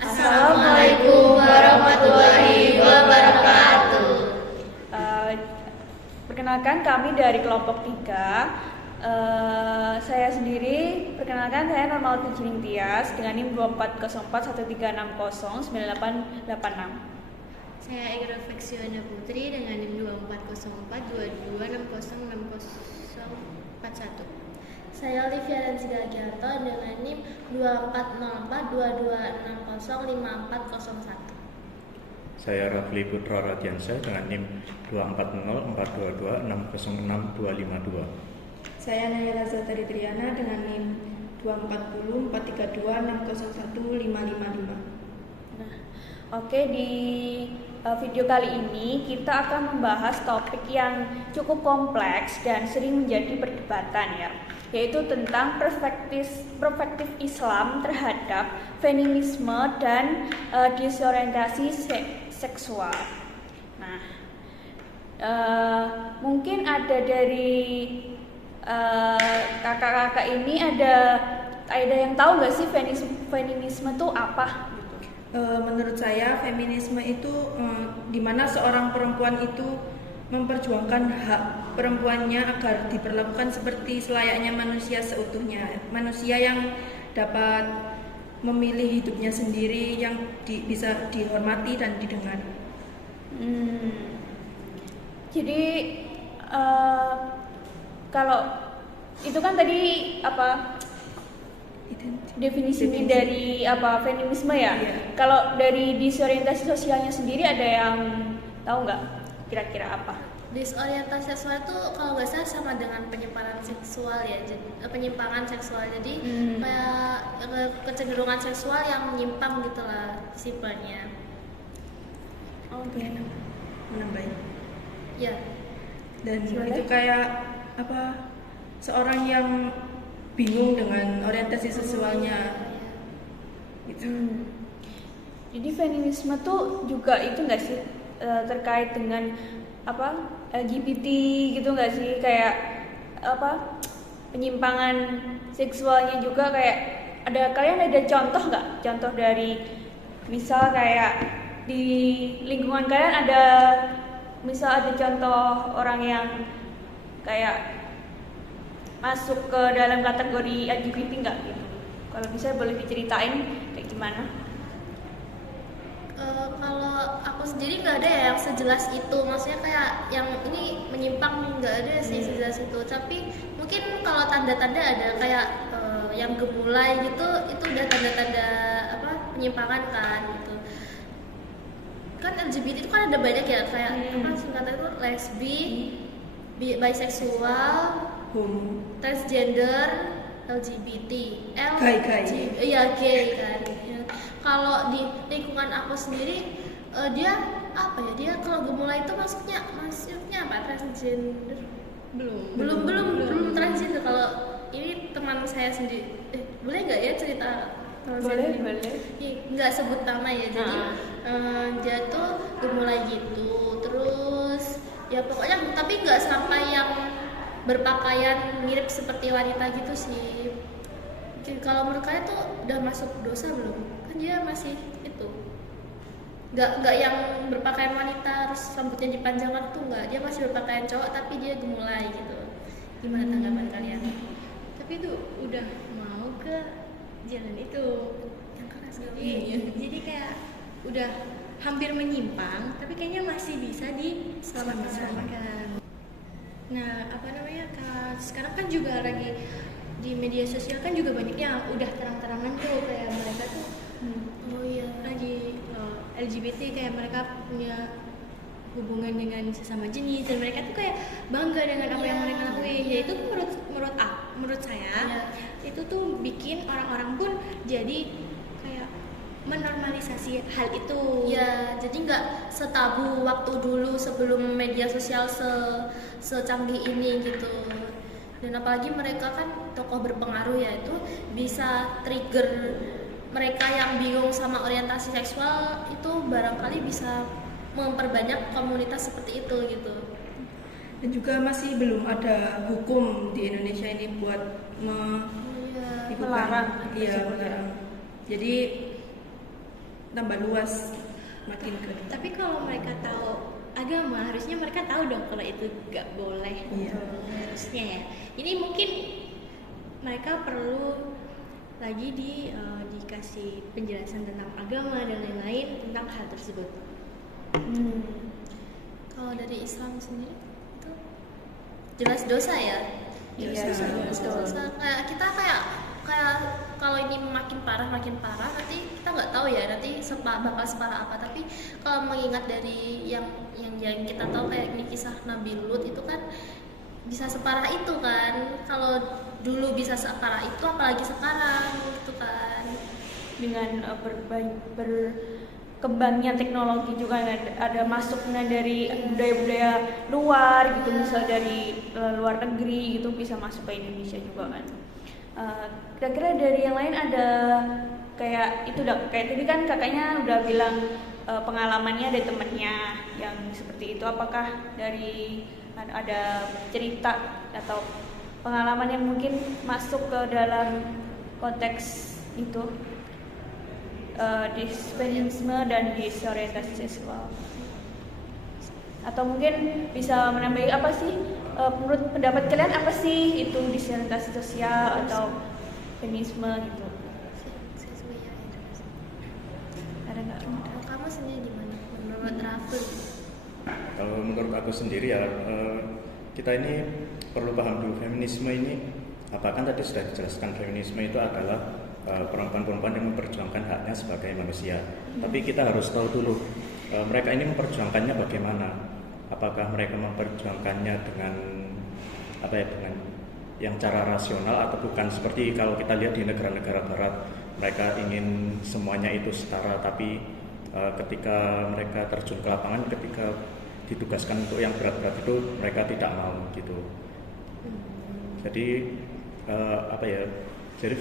Assalamualaikum warahmatullahi wabarakatuh. Perkenalkan kami dari kelompok 3. Saya sendiri, perkenalkan saya Normal Tujining Tias dengan NIM 240413609886. Saya Egra Feksiona Putri dengan NIM 240422606041. Saya Olivia Ranzida Gianto dengan NIM 240422605401. Saya Rafli Putra Radiansyah dengan NIM 240422606252. Saya Nayla Zatari Triana dengan NIM 240432601555. Nah, oke, di video kali ini kita akan membahas topik yang cukup kompleks dan sering menjadi perdebatan ya, yaitu tentang perspektif Islam terhadap feminisme dan disorientasi seksual. Nah, mungkin ada dari kakak-kakak ini ada yang tahu nggak sih feminisme itu apa? Menurut saya feminisme itu dimana seorang perempuan itu memperjuangkan hak perempuannya agar diperlakukan seperti selayaknya manusia seutuhnya, manusia yang dapat memilih hidupnya sendiri, yang bisa dihormati dan didengar. Jadi kalau itu kan tadi apa definisinya dari apa feminisme ya? Iya. Kalau dari disorientasi sosialnya sendiri ada yang tahu nggak kira-kira apa? Disorientasi seksual itu kalau nggak salah sama dengan penyimpangan seksual ya, penyimpangan seksual. Jadi kayak kecenderungan seksual yang menyimpang gitulah simpelnya. Oke. Menambahin. Ya. Dan Boleh? itu kayak apa? Seorang yang bingung dengan orientasi seksualnya. Gitu. Jadi feminisme tuh juga itu nggak sih terkait dengan apa LGBT gitu nggak sih, kayak apa penyimpangan seksualnya juga, kayak kalian ada contoh nggak, contoh dari misal kayak di lingkungan kalian ada misal ada contoh orang yang kayak masuk ke dalam kategori LGBT nggak gitu? Kalau bisa boleh diceritain kayak gimana? Kalau aku sendiri nggak ada ya yang sejelas itu, maksudnya kayak yang ini menyimpang nggak ada sih sejelas itu. Tapi mungkin kalau tanda-tanda ada kayak yang gemulai gitu, itu udah tanda-tanda apa penyimpangan kan gitu. Kan LGBT itu kan ada banyak ya, kayak apa singkatan itu lesbi, bisexual, transgender, LGBT, Gay. iya gay kan. Ya. Kalau di lingkungan aku sendiri dia apa ya? Dia kalau gemulai itu maksudnya apa? Transgender? Belum transgender. Kalau ini teman saya sendiri, boleh nggak ya cerita? Boleh. Nggak sebut nama ya. Jadi dia tuh gemulai gitu. Terus ya pokoknya tapi nggak sampai yang berpakaian mirip seperti wanita gitu sih. Kalau menurut kalian tuh udah masuk dosa belum? Kan dia masih itu nggak yang berpakaian wanita terus rambutnya dipanjangkan tuh nggak, dia masih berpakaian cowok tapi dia gemulai gitu. Gimana tanggapan kalian? Tapi itu udah mau ke jalan itu Yang keras jadi kayak udah hampir menyimpang tapi kayaknya masih bisa diselamatkan. Nah apa namanya, sekarang kan juga lagi di media sosial kan juga banyak yang udah terang-terangan tuh kayak mereka tuh Oh iya. lagi LGBT, kayak mereka punya hubungan dengan sesama jenis dan mereka tuh kayak bangga dengan apa yang mereka lakuin. Ya itu menurut saya itu tuh bikin orang-orang pun jadi kayak menormalisasi hal itu. Ya, jadi nggak setabu waktu dulu sebelum media sosial secanggih ini gitu. Dan apalagi mereka kan tokoh berpengaruh ya, itu bisa trigger mereka yang bingung sama orientasi seksual itu barangkali bisa memperbanyak komunitas seperti itu gitu. Dan juga masih belum ada hukum di Indonesia ini buat melarang. Iya, melarang. Jadi tambah luas, makin ke. Tapi kalau mereka tahu agama, harusnya mereka tahu dong kalau itu gak boleh. Iya. Harusnya ya. Ini mungkin mereka perlu lagi dikasih penjelasan tentang agama dan lain-lain tentang hal tersebut. Kalau dari Islam sendiri itu jelas dosa ya. Iya, Dosa. Kayak kita kayak kalau ini makin parah nanti kita nggak tahu ya nanti bakal separah apa. Tapi kalau mengingat dari yang kita tahu kayak ini kisah Nabi Lut itu kan bisa separah itu kan. Kalau dulu bisa separah itu apalagi sekarang gitu kan. Dengan berkembangnya teknologi juga ada masuknya dari budaya-budaya luar gitu, misal dari luar negeri gitu bisa masuk ke Indonesia juga kan. Kira-kira dari yang lain ada kayak itu kayak tadi kan kakaknya udah bilang pengalamannya dari temennya yang seperti itu. Apakah dari ada cerita atau pengalaman yang mungkin masuk ke dalam konteks itu disfeminisme dan disorientasi seksual? Atau mungkin bisa menambahi apa sih menurut pendapat kalian apa sih itu disorientasi sosial atau feminisme gitu? Ada nggak? Kalau kamu sendiri gimana? Menurut Rafli? Kalau menurut aku sendiri ya, kita ini perlu paham dulu feminisme ini apa. Kan tadi sudah dijelaskan feminisme itu adalah perempuan-perempuan yang memperjuangkan haknya sebagai manusia. Tapi kita harus tahu dulu mereka ini memperjuangkannya bagaimana. Apakah mereka memperjuangkannya dengan dengan yang cara rasional atau bukan? Seperti kalau kita lihat di negara-negara barat, mereka ingin semuanya itu setara, tapi ketika mereka terjun ke lapangan, ketika ditugaskan untuk yang berat-berat itu mereka tidak mau gitu. Jadi jadi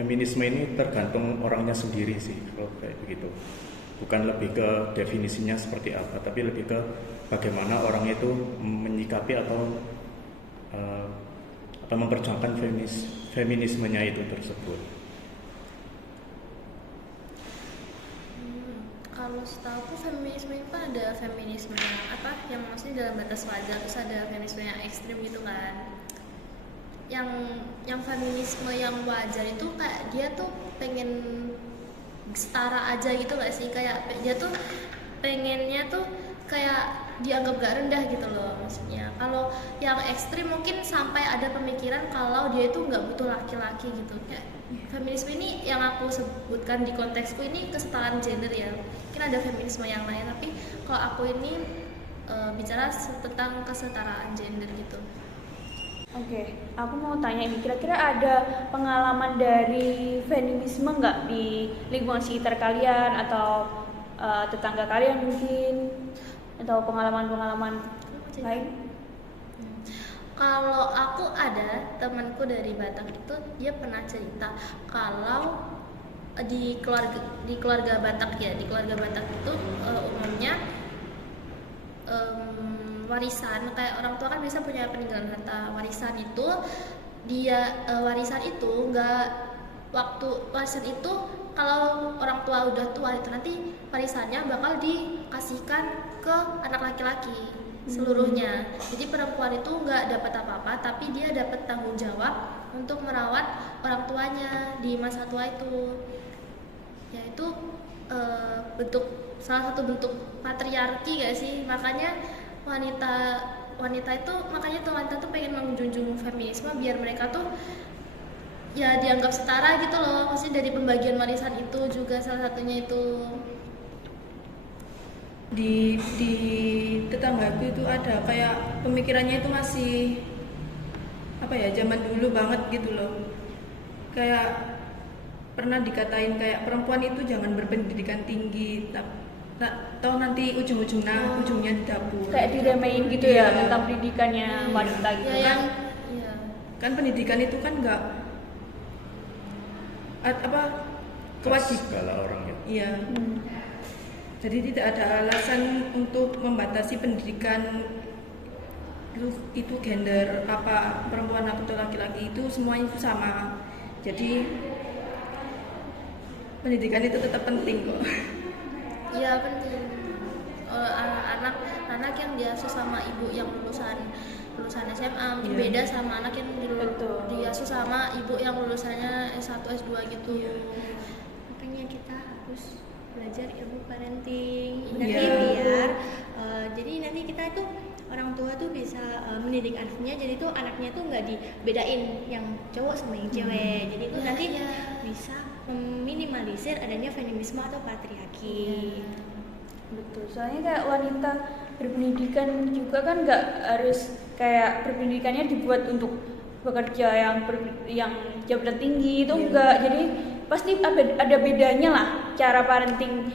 feminisme ini tergantung orangnya sendiri sih kalau kayak begitu. Bukan lebih ke definisinya seperti apa, tapi lebih ke bagaimana orang itu menyikapi atau memperjuangkan feminismenya itu tersebut. Kalau setahu aku feminisme itu kan ada feminisme yang maksudnya dalam batas wajar, terus ada feminisme yang ekstrim gitu kan. Yang feminisme yang wajar itu kayak dia tuh pengen setara aja gitu gak sih, kayak dia tuh pengennya tuh kayak dianggap gak rendah gitu loh maksudnya. Kalau yang ekstrim mungkin sampai ada pemikiran kalau dia itu nggak butuh laki-laki gitu. Kayak feminisme ini yang aku sebutkan di konteksku ini kesetaraan gender ya. Mungkin ada feminisme yang lain, tapi kalau aku ini bicara tentang kesetaraan gender gitu. Oke, aku mau tanya ini, kira-kira ada pengalaman dari feminisme nggak di lingkungan sekitar kalian atau tetangga kalian mungkin, atau pengalaman-pengalaman lain? Kalau aku ada temanku dari Batak itu, dia pernah cerita kalau di keluarga Batak ya, di keluarga Batak itu umumnya warisan, kayak orang tua kan bisa punya peninggalan harta warisan itu, dia warisan itu warisan itu kalau orang tua udah tua itu nanti warisannya bakal dikasihkan ke anak laki-laki seluruhnya. Jadi perempuan itu nggak dapat apa-apa, tapi dia dapat tanggung jawab untuk merawat orang tuanya di masa tua itu. Ya itu salah satu bentuk patriarki gak sih? Makanya wanita itu pengen menjunjung feminisme biar mereka tuh ya dianggap setara gitu loh. Maksudnya dari pembagian warisan itu juga salah satunya itu. Di tetanggaku itu ada kayak pemikirannya itu masih zaman dulu banget gitu loh. Kayak pernah dikatain kayak perempuan itu jangan berpendidikan tinggi, tahu nanti ujungnya di dapur. Kayak diremehin gitu ya tentang pendidikannya wanita gitu kan? Iya. Kan pendidikan itu kan nggak kewajiban segala orang ya. Iya. Jadi tidak ada alasan untuk membatasi pendidikan itu gender apa perempuan atau laki-laki itu semuanya itu sama. Jadi pendidikan itu tetap penting kok. Iya penting. Anak yang diasuh sama ibu yang lulusan SMA mungkin Iya. beda sama anak yang Betul. diasuh sama ibu yang lulusannya S1 S2 gitu. Makanya kita harus belajar ilmu parenting Iya. nanti biar jadi nanti kita tuh orang tua tuh bisa mendidik anaknya, jadi tuh anaknya tuh nggak dibedain yang cowok sama yang cewek, jadi tuh Iya, nanti iya. bisa meminimalisir adanya feminisme atau patriarki. Betul, soalnya kayak wanita berpendidikan juga kan nggak harus kayak berpendidikannya dibuat untuk bekerja yang jabatan tinggi itu enggak. Jadi pasti ada bedanya lah cara parenting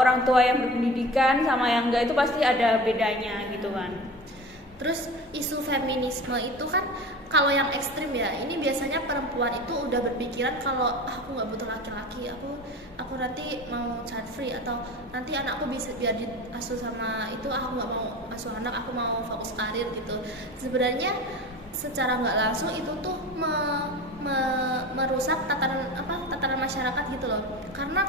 orang tua yang berpendidikan sama yang enggak, itu pasti ada bedanya gitu kan. Terus isu feminisme itu kan kalau yang ekstrim ya, ini biasanya perempuan itu udah berpikiran kalau aku nggak butuh laki-laki, aku nanti mau child free, atau nanti anakku bisa biar diasuh sama itu, aku nggak mau asuh anak, aku mau fokus karir gitu. Sebenarnya secara nggak langsung itu tuh merusak tatanan masyarakat gitu loh, karena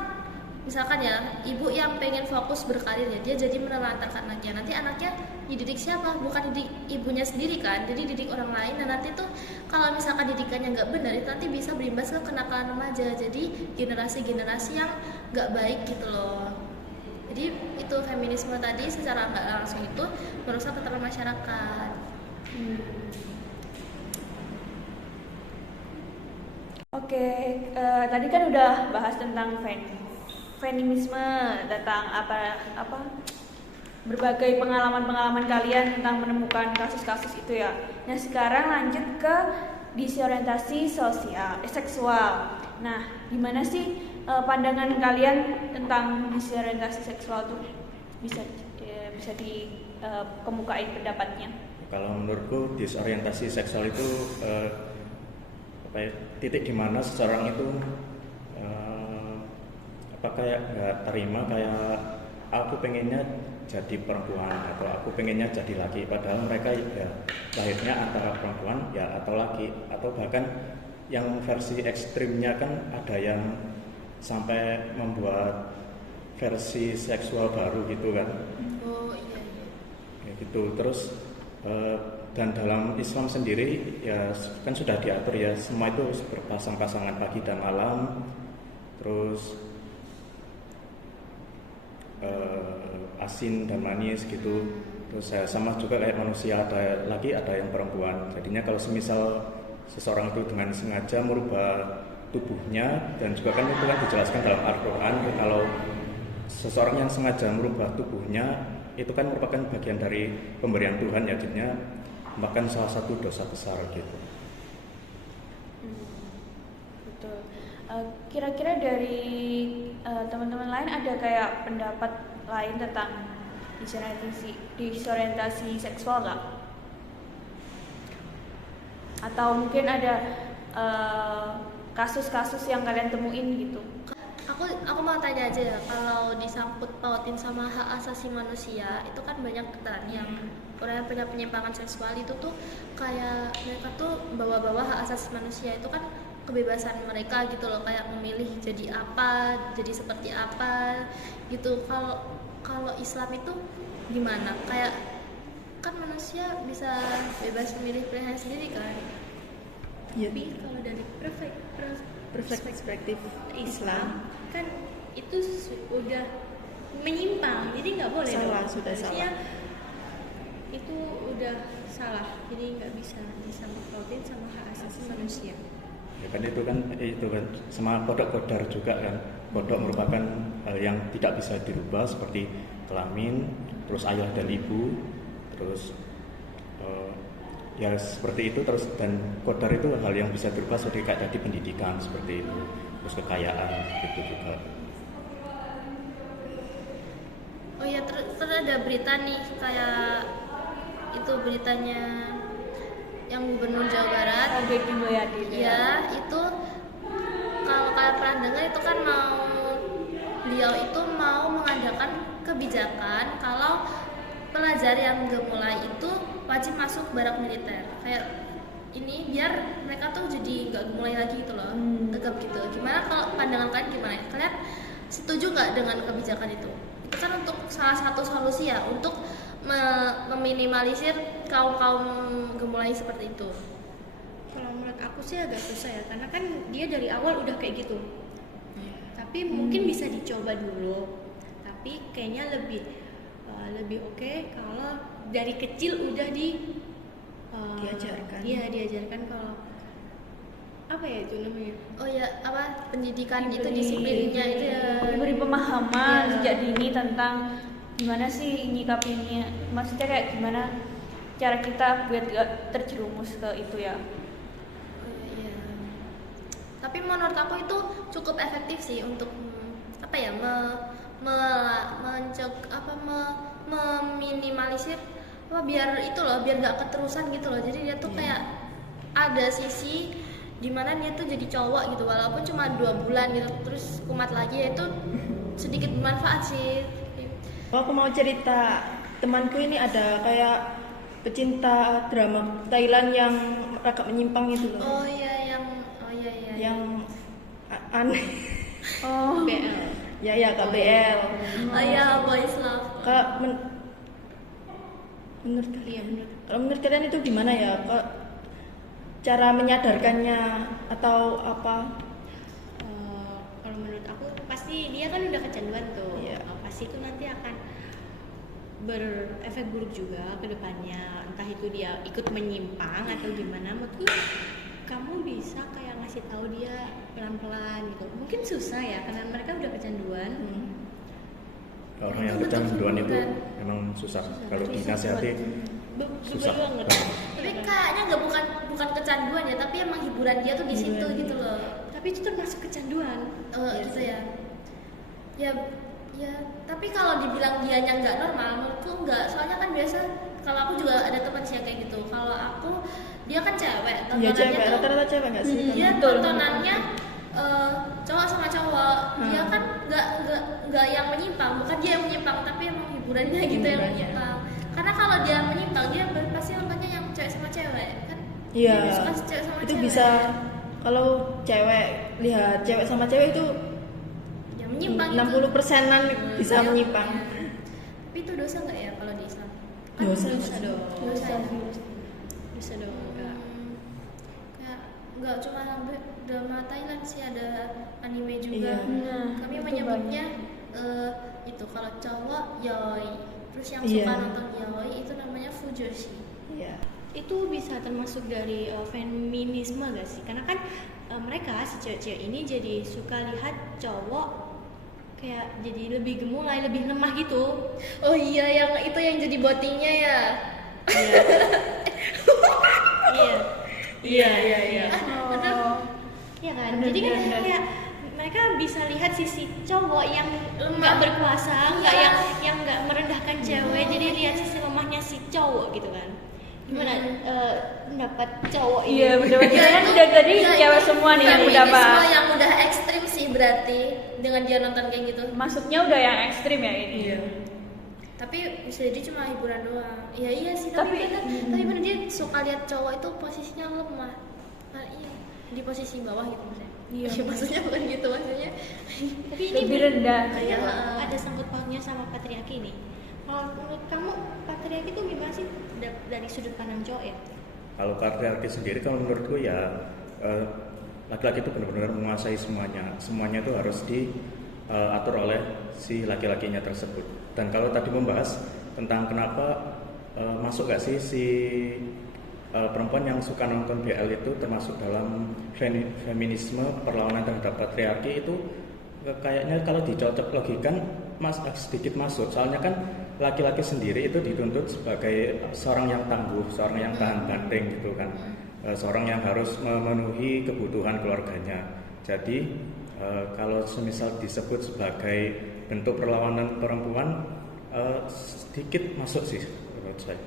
misalkan ya ibu yang pengen fokus berkarir ya, dia jadi menelantarkan anaknya, nanti anaknya dididik siapa? Bukan didik ibunya sendiri kan, jadi didik orang lain, dan nanti tuh kalau misalkan didikannya nggak benar itu nanti bisa berimbas ke kenakalan remaja, jadi generasi-generasi yang nggak baik gitu loh. Jadi itu feminisme tadi secara nggak langsung itu merusak tatanan masyarakat. Oke, tadi kan udah bahas tentang feminisme, tentang apa berbagai pengalaman kalian tentang menemukan kasus-kasus itu ya. Nah sekarang lanjut ke disorientasi seksual. Nah gimana sih pandangan kalian tentang disorientasi seksual tuh? Bisa dikemukain pendapatnya? Kalau menurutku disorientasi seksual itu titik di mana seseorang itu kayak nggak terima, kayak aku pengennya jadi perempuan atau aku pengennya jadi laki, padahal mereka ya lahirnya antara perempuan ya atau laki, atau bahkan yang versi ekstrimnya kan ada yang sampai membuat versi seksual baru gitu kan. Oh iya. Ya gitu. Terus dan dalam Islam sendiri ya kan sudah diatur ya, semua itu berpasang-pasangan pagi dan malam, terus asin dan manis gitu. Terus sama juga kayak manusia, ada laki ada yang perempuan. Jadinya kalau semisal seseorang itu dengan sengaja merubah tubuhnya, dan juga kan itu kan dijelaskan dalam Al-Quran, kalau seseorang yang sengaja merubah tubuhnya itu kan merupakan bagian dari pemberian Tuhan ya, jadinya merupakan salah satu dosa besar gitu. Betul. Kira-kira dari teman-teman lain ada kayak pendapat lain tentang disorientasi seksual nggak? Atau mungkin ada kasus-kasus yang kalian temuin gitu? Aku mau tanya aja ya, kalau disangkut pautin sama hak asasi manusia itu kan banyak kan yang orang punya penyimpangan seksual itu tuh kayak mereka tuh bawa-bawa hak asasi manusia itu kan kebebasan mereka gitu loh, kayak memilih jadi apa, jadi seperti apa gitu. Kalau Islam itu gimana? Kayak kan manusia bisa bebas memilih pilihan sendiri kan? Tapi kalau dari perspektif Islam kan itu udah menyimpang, jadi nggak boleh Salah, dong. sudah Harusnya salah. itu udah salah, jadi nggak bisa disangkut pautin sama hak asasi manusia. Ya kan itu kan sama kodok-kodar juga kan. Kodok merupakan hal yang tidak bisa dirubah seperti kelamin, terus ayah dan ibu, terus ya seperti itu, terus dan kodar itu hal yang bisa dirubah seperti kayak tadi pendidikan seperti itu, terus kekayaan gitu juga. Oh iya, terus ada berita nih kayak itu beritanya yang Gubernur Jawa Barat. Deddy Mulyadi. Ya, itu kalau kalian pernah dengar itu kan beliau itu mau mengadakan kebijakan kalau pelajar yang gemulai itu wajib masuk barak militer. Kayak ini biar mereka tuh jadi nggak gemulai lagi gitu loh, tegap gitu. Gimana kalau pandangan kalian gimana? Kalian setuju nggak dengan kebijakan itu? Itu kan untuk salah satu solusi ya untuk meminimalisir kaum gemulai seperti itu. Kalau menurut aku sih agak susah ya, karena kan dia dari awal udah kayak gitu. Tapi mungkin bisa dicoba dulu. Tapi kayaknya lebih oke kalau dari kecil udah Diajarkan. Iya, diajarkan kalau apa ya itu namanya? Oh ya, apa pendidikan itu disiplinnya itu ya. Diberi pemahaman sejak dini tentang gimana sih nyikapinnya, maksudnya kayak gimana cara kita biar gak terjerumus ke itu ya. Iya. Tapi menurut aku itu cukup efektif sih untuk apa ya meminimalisir biar itu loh, biar gak keterusan gitu loh. Jadi dia tuh kayak ada sisi dimana dia tuh jadi cowok gitu walaupun cuma 2 bulan gitu, terus kumat lagi ya itu sedikit bermanfaat sih. Aku mau cerita, temanku ini ada kayak pecinta drama Thailand yang agak menyimpang itu loh. Oh iya Yang aneh. Oh, BL. Ya KBL. oh iya boys love. Menurut Iya, kalian, menurut kalau menurut kalian itu gimana ya? Kok cara menyadarkannya atau apa? Kalau menurut aku pasti dia kan udah kecanduan tuh. Iya. Pasti itu nanti akan berefek buruk juga ke depannya. Entah itu dia ikut menyimpang atau gimana. Mungkin kamu bisa kayak ngasih tahu dia pelan-pelan gitu. Mungkin susah ya karena mereka udah kecanduan. Orang yang kecanduan itu memang susah. Kalau dinasihati susah. Banget. Tapi kayaknya nggak bukan kecanduan ya, tapi emang hiburan dia tuh di situ gitu loh. Tapi itu termasuk kecanduan. Gitu ya. Ya, tapi kalau dibilang dianya nggak normal, menurutku nggak. Soalnya kan biasa kalau aku juga ada teman sih yang kayak gitu. Kalau aku dia kan cewek, Ya tontonannya cewek, tuh rata-rata cewek nggak sih? dia tontonannya cowok sama cowok. Dia kan nggak yang menyimpang, bukan dia yang menyimpang, tapi emang hiburannya gitu yang menyimpang. Karena kalau dia menyimpang, dia pasti nontonnya yang cewek sama cewek kan. Iya. Dia suka cewek sama Itu cewek. bisa kalau cewek lihat cewek sama cewek itu Ya menyimpang 60%-an bisa Iya. menyimpang. Tapi itu dosa nggak ya kalau di Islam? Dosa. Dosa dong. Dosa ya? Dosa dong. Enggak. Kayak nggak cuma drama Thailand sih, ada anime Iya. juga. Nah, Kami itu menyebutnya itu kalau cowok yoi, terus yang Iya. suka nonton yoi itu namanya fujoshi. Iya. Itu bisa termasuk dari feminisme gak sih? Karena kan mereka si cewek-cewek ini jadi suka lihat cowok kayak jadi lebih gemulai, lebih lemah gitu. Oh iya, yang itu yang jadi botingnya ya. Iya. Iya. Iya kan? Bener, Jadi kan bener. kayak mereka bisa lihat sisi cowok yang nggak berkuasa, nggak yang nggak merendahkan cewek. Jadi lihat sisi lemahnya si cowok gitu kan. Gimana pendapat cowok ini? Iya, benar-benar kan udah tadi cewek semua nih yang udah Feminisme yang udah ekstrim sih berarti dengan dia nonton kayak gitu. masuknya udah yang ekstrim ya ini. Iya. Tapi bisa jadi cuma hiburan doang. Iya sih, Tapi- tapi bener dia suka lihat cowok itu posisinya lemah. Nah, iya, di posisi bawah gitu maksudnya. Iya. Maksudnya bukan gitu maksudnya. Tapi ini Lebih rendah. Iya, Iya. ada sangkut pautnya sama patriarki nih. Kalau menurut kamu patriarki itu gimana sih dari sudut pandang cowok ya? Kalau patriarki sendiri, kalau menurutku ya laki-laki itu benar-benar menguasai semuanya. Semuanya itu harus diatur oleh si laki-lakinya tersebut. Dan kalau tadi membahas tentang kenapa masuk gak sih si perempuan yang suka nonton BL itu termasuk dalam feminisme perlawanan terhadap patriarki itu kayaknya kalau dicocok logikan sedikit masuk. Soalnya kan laki-laki sendiri itu dituntut sebagai seorang yang tangguh, seorang yang tahan banting gitu kan, seorang yang harus memenuhi kebutuhan keluarganya. Jadi kalau semisal disebut sebagai bentuk perlawanan perempuan, sedikit masuk sih menurut saya.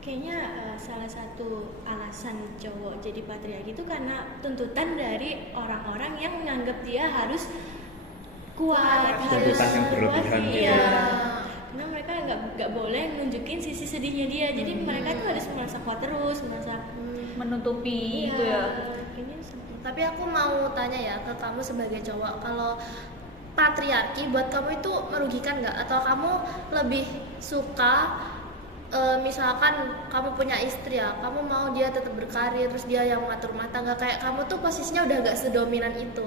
Kayaknya salah satu alasan cowok jadi patriarki itu karena tuntutan dari orang-orang yang menganggap dia harus kuat, harus Tuntutan yang berlebihan kuat, gitu. iya. Karena mereka nggak boleh nunjukin sisi sedihnya dia, jadi mereka tuh harus merasa kuat terus, merasa Menutupi itu ya. Kayaknya seperti Tapi aku mau tanya ya ke kamu sebagai cowok, kalau patriarki buat kamu itu merugikan nggak? Atau kamu lebih suka misalkan kamu punya istri ya, kamu mau dia tetap berkarir, terus dia yang mengatur rumah tangga, kayak kamu tuh posisinya udah gak sedominan itu,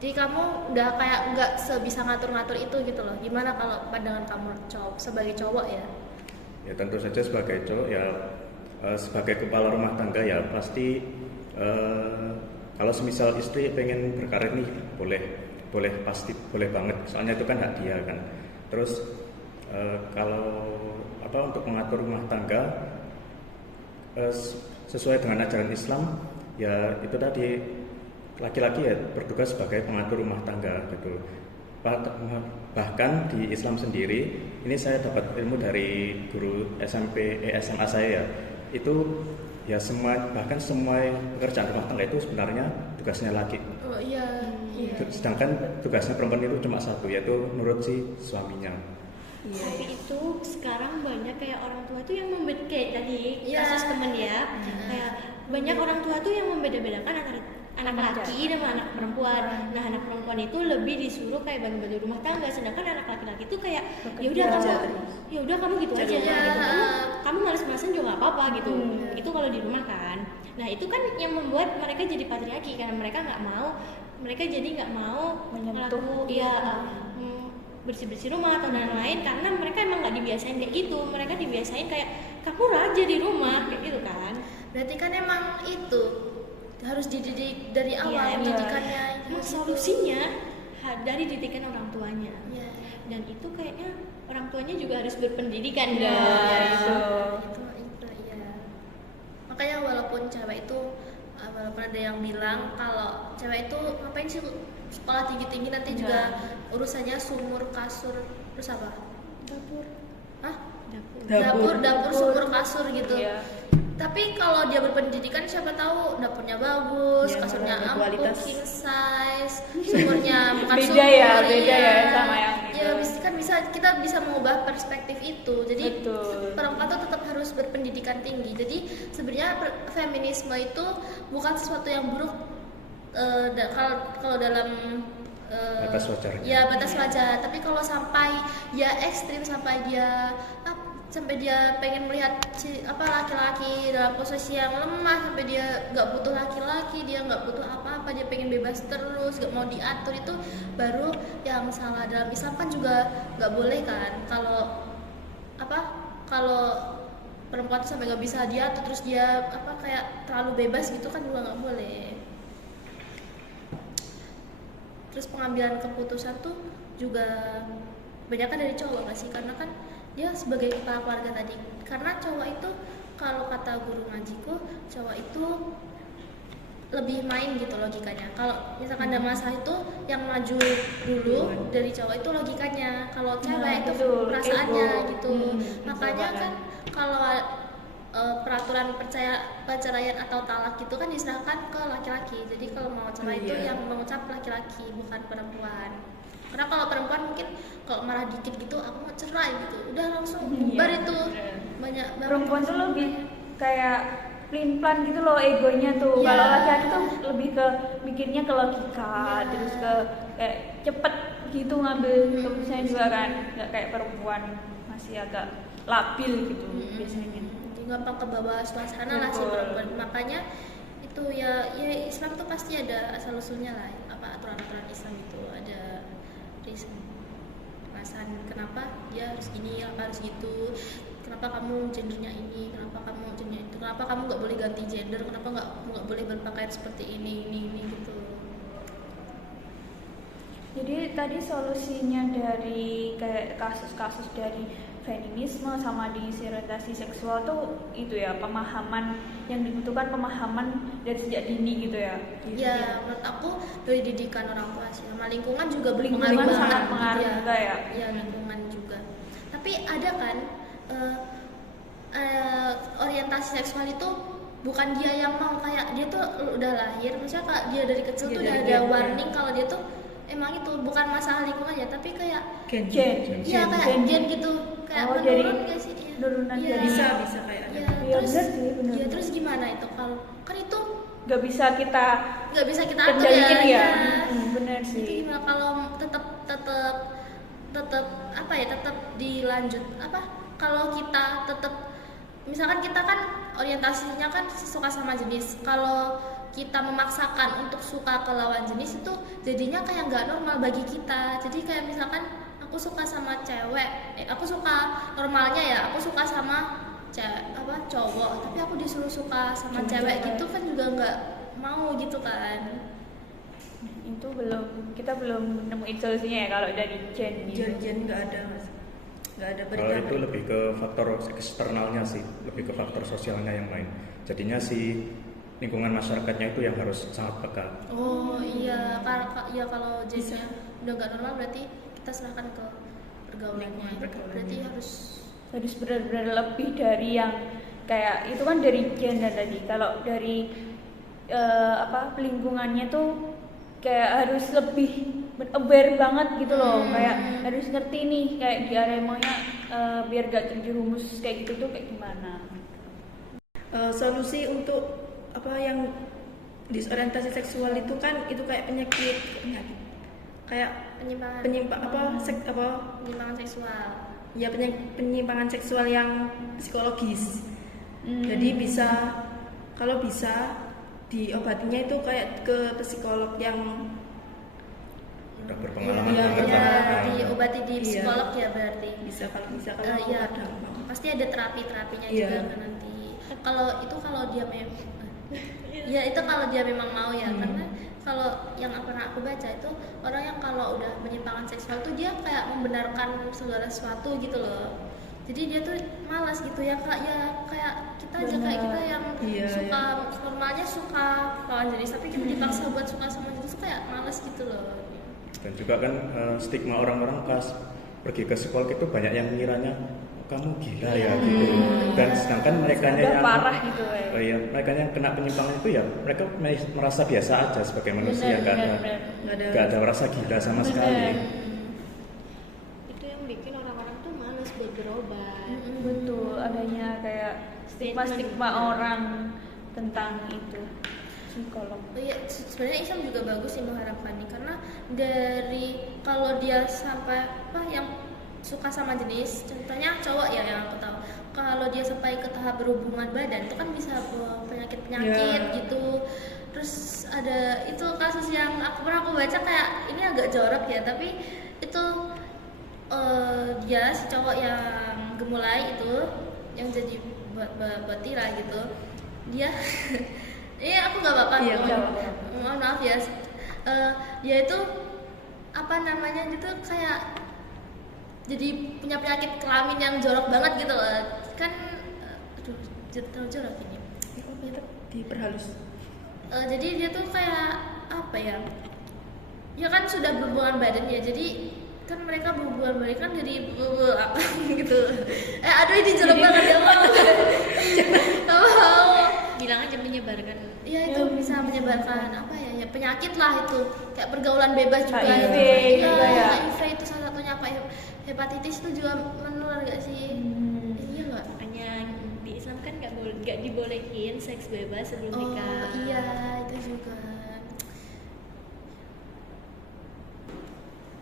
jadi kamu udah kayak nggak sebisa ngatur-ngatur itu gitu loh. Gimana kalau pandangan kamu sebagai cowok ya? Ya tentu saja sebagai cowok ya, sebagai kepala rumah tangga ya pasti kalau semisal istri pengen berkarir nih boleh pasti boleh banget, soalnya itu kan hak dia kan. Terus kalau untuk mengatur rumah tangga sesuai dengan ajaran Islam ya itu tadi, laki-laki ya bertugas sebagai pengatur rumah tangga gitu. Bahkan di Islam sendiri, ini saya dapat ilmu dari guru SMA saya ya, itu ya bahkan semua pekerjaan rumah tangga itu sebenarnya tugasnya laki. Oh iya. Sedangkan tugasnya perempuan itu cuma satu, yaitu nurut si suaminya. Tapi itu sekarang banyak kayak orang tua tuh yang kayak tadi Iya. kasus temen ya, kayak banyak orang tua tuh yang membeda-bedakan antara anak laki dan anak perempuan. Nah, anak perempuan itu lebih disuruh kayak bantu-bantu rumah tangga, sedangkan anak laki-laki itu kayak ya udah kamu gitu aja Iya. gitu. Kamu malas-malasan juga nggak apa-apa gitu. Itu kalau di rumah kan. Nah, itu kan yang membuat mereka jadi patriarki, karena mereka jadi nggak mau Menyentuh. bersih-bersih rumah atau lain-lain, karena mereka emang nggak dibiasain kayak gitu. Mereka dibiasain kayak kamu raja di rumah kayak gitu kan. Berarti kan emang itu harus dididik dari awal, pendidikannya. Emang solusinya dari didikan orang tuanya. Iya. Dan itu kayaknya orang tuanya juga harus berpendidikan Iya, dong. Itu iya. Makanya walaupun cewek itu walaupun ada yang bilang kalau cewek itu ngapain sih sekolah tinggi-tinggi, nanti juga urusannya sumur, kasur, terus apa? Dapur. Hah? Dapur. Dapur, sumur, kasur gitu. Iya. Tapi kalau dia berpendidikan, siapa tahu dapurnya bagus, Iya, kasurnya empuk, berkualitas. king size, sumurnya bukan Beda sumur. ya, beda ya sama yang Ya kan kita bisa mengubah perspektif itu. Jadi Betul. perempuan tuh tetap harus berpendidikan tinggi. Jadi sebenarnya feminisme itu bukan sesuatu yang buruk kalau dalam Batas wajarnya. ya batas wajar. Tapi kalau sampai ya ekstrim, sampai dia pengen melihat laki-laki dalam posisi yang lemah, sampai dia nggak butuh laki-laki, dia nggak butuh apa-apa, dia pengen bebas terus, nggak mau diatur, itu baru yang salah. Dalam Islam kan juga nggak boleh kan, kalau perempuan tuh sampai nggak bisa diatur, terus dia kayak terlalu bebas gitu kan juga nggak boleh. Terus pengambilan keputusan tuh juga banyak kan dari cowok nggak sih, karena kan dia sebagai kepala keluarga tadi. Karena cowok itu, kalau kata guru ngajiku, cowok itu lebih main gitu logikanya. Kalau misalkan ada masalah itu yang maju dulu dari cowok itu logikanya, kalau cewek itu betul, perasaannya ego. gitu. Makanya kan kalau peraturan perceraian atau talak itu kan diserahkan ke laki-laki. Jadi kalau mau cerai itu yang mengucap laki-laki, bukan perempuan. Karena kalau perempuan mungkin kalau marah dikit gitu, aku mau cerai gitu, udah langsung bubar itu. Banyak banget. Perempuan tuh lebih kayak pelin-pelan gitu loh egonya tuh. Iya. Kalau laki-laki tuh lebih ke mikirnya ke logika, terus ke kayak cepet gitu ngambil keputusannya juga kan. Nggak kayak perempuan, masih agak labil gitu biasanya. Jadi gampang ke bawah suasana lah si Betul. perempuan. Makanya itu ya Islam tuh pasti ada asal usulnya lah, aturan-aturan Islam itu ada reason, alasan kenapa dia harus gini, apa harus gitu, kenapa kamu gendernya ini, kenapa kamu gendernya itu, kenapa kamu nggak boleh ganti gender, kenapa nggak boleh berpakaian seperti ini gitu. Jadi tadi solusinya dari kayak kasus-kasus dari feminisme sama disorientasi seksual tuh itu ya, pemahaman yang dibutuhkan, pemahaman dari sejak dini gitu ya. Ya, menurut aku dari didikan orang tua sih, sama lingkungan juga Lingkungan berpengaruh sangat banget, pengaruh ya. juga ya. Ya, lingkungan juga. Tapi ada kan orientasi seksual itu bukan dia yang mau, kayak dia tuh udah lahir, misalnya kayak dia dari kecil tuh udah ada warning kalau dia tuh emang itu bukan masalah lingkungan ya, tapi kayak Gen. ya kayak gen gitu, kayak Oh, menurun jadi gak sih? Iya. nurunan Iya. jadi bisa kayak ada. Iya, Iya, terus bener sih, bener. ya terus gimana itu kalau kan itu nggak bisa kita nggak bisa kita atur kendaliin ya. ya. Bener Jadi sih. gimana kalau tetap apa ya, tetap dilanjut apa, kalau kita tetap misalkan kita kan orientasinya kan suka sama jenis, kalau kita memaksakan untuk suka ke lawan jenis itu jadinya kayak nggak normal bagi kita. Jadi kayak misalkan aku suka sama cewek, aku suka normalnya ya, aku suka sama cowok, tapi aku disuruh suka sama cewek gitu kan juga nggak mau gitu kan. Itu kita belum nemuin solusinya ya kalau dari Jen gitu. Jen nggak ada mas, nggak ada Kalau berita. itu lebih ke faktor eksternalnya sih, lebih ke faktor sosialnya yang main. Jadinya si lingkungan masyarakatnya itu yang harus sangat peka. Oh iya, kalau jenisnya udah nggak normal berarti kita serahkan ke pergaulannya. Berarti Harus benar-benar lebih dari yang kayak itu kan dari gender tadi. Kalau dari lingkungannya tuh kayak harus lebih aware banget gitu loh, kayak harus ngerti nih kayak di area maunya biar gak terjerumus kayak gitu tuh kayak gimana. Solusi untuk apa yang disorientasi seksual itu kan itu kayak penyakit kayak penyimpangan penyimpangan seksual. ya penyimpangan seksual yang psikologis. Jadi kalau bisa diobatinya itu kayak ke psikolog yang Udah berpengalaman Iya, banget iya. lah. Diobati di Iya. psikolog ya berarti. kalau aku Iya, kadang pasti ada terapinya Iya. juga kan nanti. Kalau dia ya itu kalau dia memang mau ya, karena kalau yang pernah aku baca itu orang yang kalau udah penyimpangan seksual tuh dia kayak membenarkan segala sesuatu gitu loh. Jadi dia tuh malas gitu ya kak, ya kayak kita aja kayak kita yang Iya, suka normalnya suka lawan jenis, tapi kita dipaksa buat suka sama jenis tuh kayak malas gitu loh. Dan juga kan stigma orang-orang pas pergi ke sekolah itu banyak yang ngiranya kamu gila ya gitu. Dan sedangkan mereka Udah yang parah gitu ya. Oh iya, mereka yang kena penyimpangan itu ya mereka merasa biasa aja sebagai manusia, Bener. nggak ada rasa gila sama sekali. Itu yang bikin orang-orang tuh males buat berobat. Betul, adanya kayak stigma orang tentang itu psikolog. Oh iya, sebenarnya Islam juga bagus sih mengharapkan nih, karena dari kalau dia sampai yang suka sama jenis, contohnya cowok ya yang aku tahu, kalau dia sampai ke tahap berhubungan badan itu kan bisa bawa penyakit gitu. Terus ada itu kasus yang aku baca kayak ini agak jorok ya, tapi itu dia si cowok yang gemulai itu yang jadi batira gitu, dia ini aku nggak bakal mohon maaf ya, dia itu gitu kayak jadi punya penyakit kelamin yang jorok banget gitu loh kan. Aduh, terlalu jorok ini. diperhalus. Jadi dia tuh kayak apa ya? Ya kan sudah berhubungan badan ya. Jadi kan mereka berhubungan badan kan jadi gitu. Aduh ini jorok banget ya Allah. Bilang aja menyebarkan. Iya itu bisa menyebarkan apa ya penyakit lah itu, kayak pergaulan bebas juga. HIV ya. juga ya. HIV itu salah satunya apa, hepatitis itu juga menular gak sih? Iya nggak? Makanya di Islam kan nggak dibolehin seks bebas sebelum Oh nikah. iya itu juga.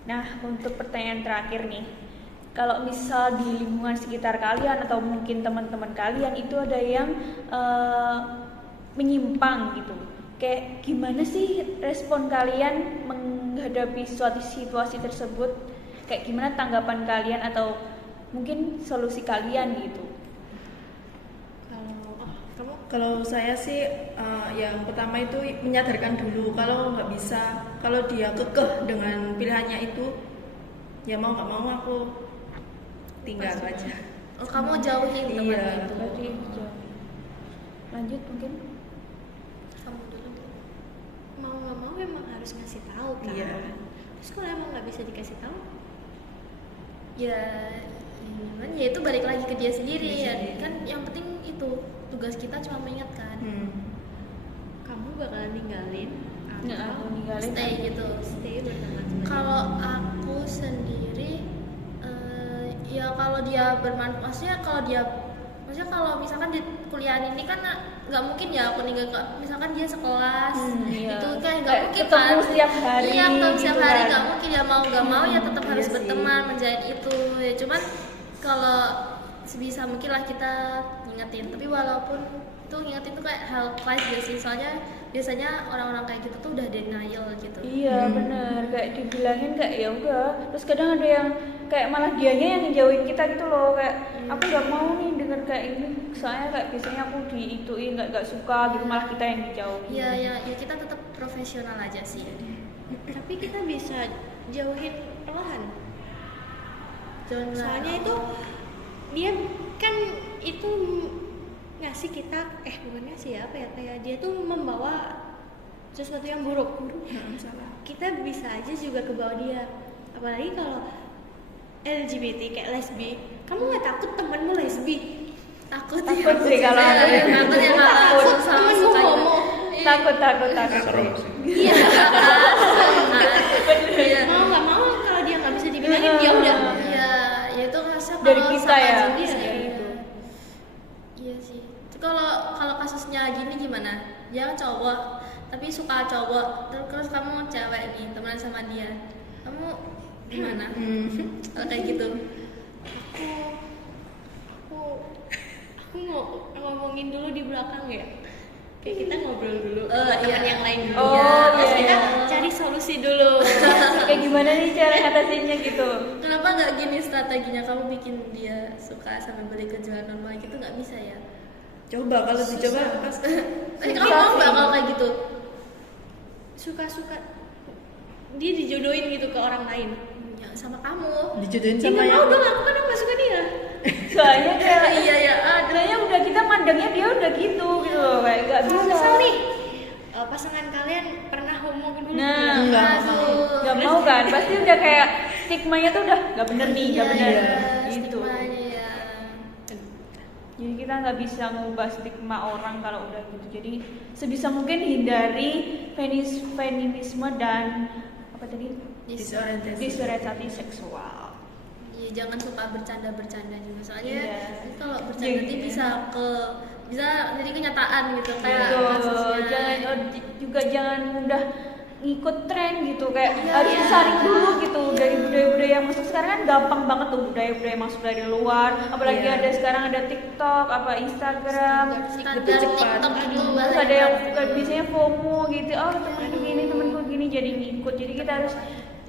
Nah, untuk pertanyaan terakhir nih, kalau misal di lingkungan sekitar kalian atau mungkin teman-teman kalian itu ada yang menyimpang gitu, kayak gimana sih respon kalian menghadapi suatu situasi tersebut? Kayak gimana tanggapan kalian atau mungkin solusi kalian gitu? Kalau saya sih yang pertama itu menyadarkan dulu kalau nggak bisa, kalau dia kekeh dengan pilihannya itu, ya mau nggak mau aku tinggal aja. Oh kamu jauhin teman Iya, itu. Berarti lanjut mungkin. Kamu dulu. Mau nggak mau memang harus ngasih tahu kan. Iya. Terus kalau emang nggak bisa dikasih tahu, Ya gimana ya, itu balik lagi ke dia sendiri ya kan. Yang penting itu tugas kita cuma mengingatkan. kamu bakalan ninggalin Nggak, aku ninggalin. Stay gitu. stay bersama teman. Kalau aku sendiri ya kalau dia bermanfaat, maksudnya kalau misalkan di kuliah ini kan nggak mungkin ya aku ninggal misalkan dia sekelas iya. itu kan nggak Kayak mungkin ketemu kan setiap hari iya ketemu setiap gitu hari kan. nggak mungkin ya mau nggak mau ya tetap harus Iya sih. berteman menjalin itu ya cuman kalau sebisa mungkin lah kita ngingetin tapi walaupun itu ngingetin tuh kayak hal klasik sih soalnya biasanya orang-orang kayak gitu tuh udah denial gitu Iya bener, kayak dibilangin kayak ya udah. Terus kadang ada yang kayak malah dianya yang ngejauhin kita gitu loh, kayak aku nggak mau nih denger kayak ini, soalnya kayak biasanya aku diituin nggak suka gitu, malah kita yang dijauhin. ya kita tetap profesional aja sih Tapi kita bisa jauhin perlahan. jangan Soalnya itu dia kan itu ngasih kita bukan ngasih ya apa ya kayak dia tuh membawa sesuatu yang buruk. Salah. Kita bisa aja juga ke bawah dia. Apalagi kalau LGBT kayak lesbi, kamu nggak takut temenmu lesbi? takut Sih kalau ada yang takut ya kalau Takut sama temenmu suka homo? takut. serem sih. Iya. iya Mau nggak mau kalau dia nggak bisa dibilangin dia udah. iya ya itu rasa Dari kalau kita sama ya, jenis kayak gitu. iya sih Itu kalau kasusnya gini gimana dia cowok tapi suka cowok terus kamu cewek nih temenan sama dia kamu gimana kalau kayak gitu Aku ngomongin dulu di belakang ya. Kayak kita ngobrol dulu Oh, sama teman iya. yang lain dulu. Oh, Terus iya. kita cari solusi dulu. Kayak gimana nih cara ngatasinnya gitu? kenapa nggak gini strateginya kamu bikin dia suka sampai balik ke jalan normal gitu nggak bisa ya Coba kalau dicoba pas kamu mau nggak kalau kayak gitu Suka-suka dia dijodohin gitu ke orang lain. ya, sama kamu dijodohin Dia sama nggak mau yang dong, aku kan nggak suka dia. Soalnya kayak iya ya adanya udah kita mandangnya dia udah gitu loh, kayak nggak Kalau bisa. misal nih pasangan kalian pernah homo dulu? Nah, Enggak nggak mau kan? Pasti udah kayak stigmanya tuh udah nggak bener nih, nggak bener gitu. stigmanya ya Jadi kita nggak bisa ngubah stigma orang kalau udah gitu. Jadi sebisa mungkin hindari feminisme dan apa tadi disorientasi. disorientasi seksual. Iya, jangan suka bercanda-bercanda juga soalnya Iya. kalau bercanda nanti bisa jadi kenyataan gitu kayak Betul. kasusnya. Juga jangan mudah ngikut tren gitu, kayak Iya, harus iya. disaring dulu gitu dari budaya-budaya yang masuk sekarang kan gampang banget tuh budaya-budaya yang masuk dari luar, apalagi Iya. ada sekarang ada TikTok, apa Instagram, Standar cepat. TikTok itu terus ada yang biasanya FOMO gitu, oh temenku gini jadi ngikut. Jadi kita harus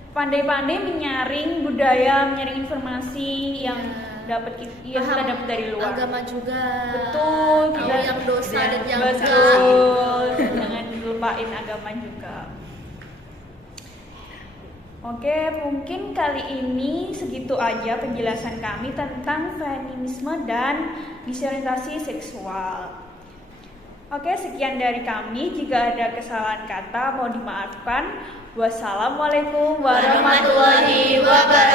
pandai-pandai menyaring budaya, menyaring informasi yang dapat kita dapat dari luar. agama juga Betul, tahu kita- yang dosa dan yang enggak Betul, jangan lupain agama juga. Oke, mungkin kali ini segitu aja penjelasan kami tentang feminisme dan disorientasi seksual. Oke, sekian dari kami. Jika ada kesalahan kata, mohon dimaafkan. Wassalamualaikum warahmatullahi wabarakatuh.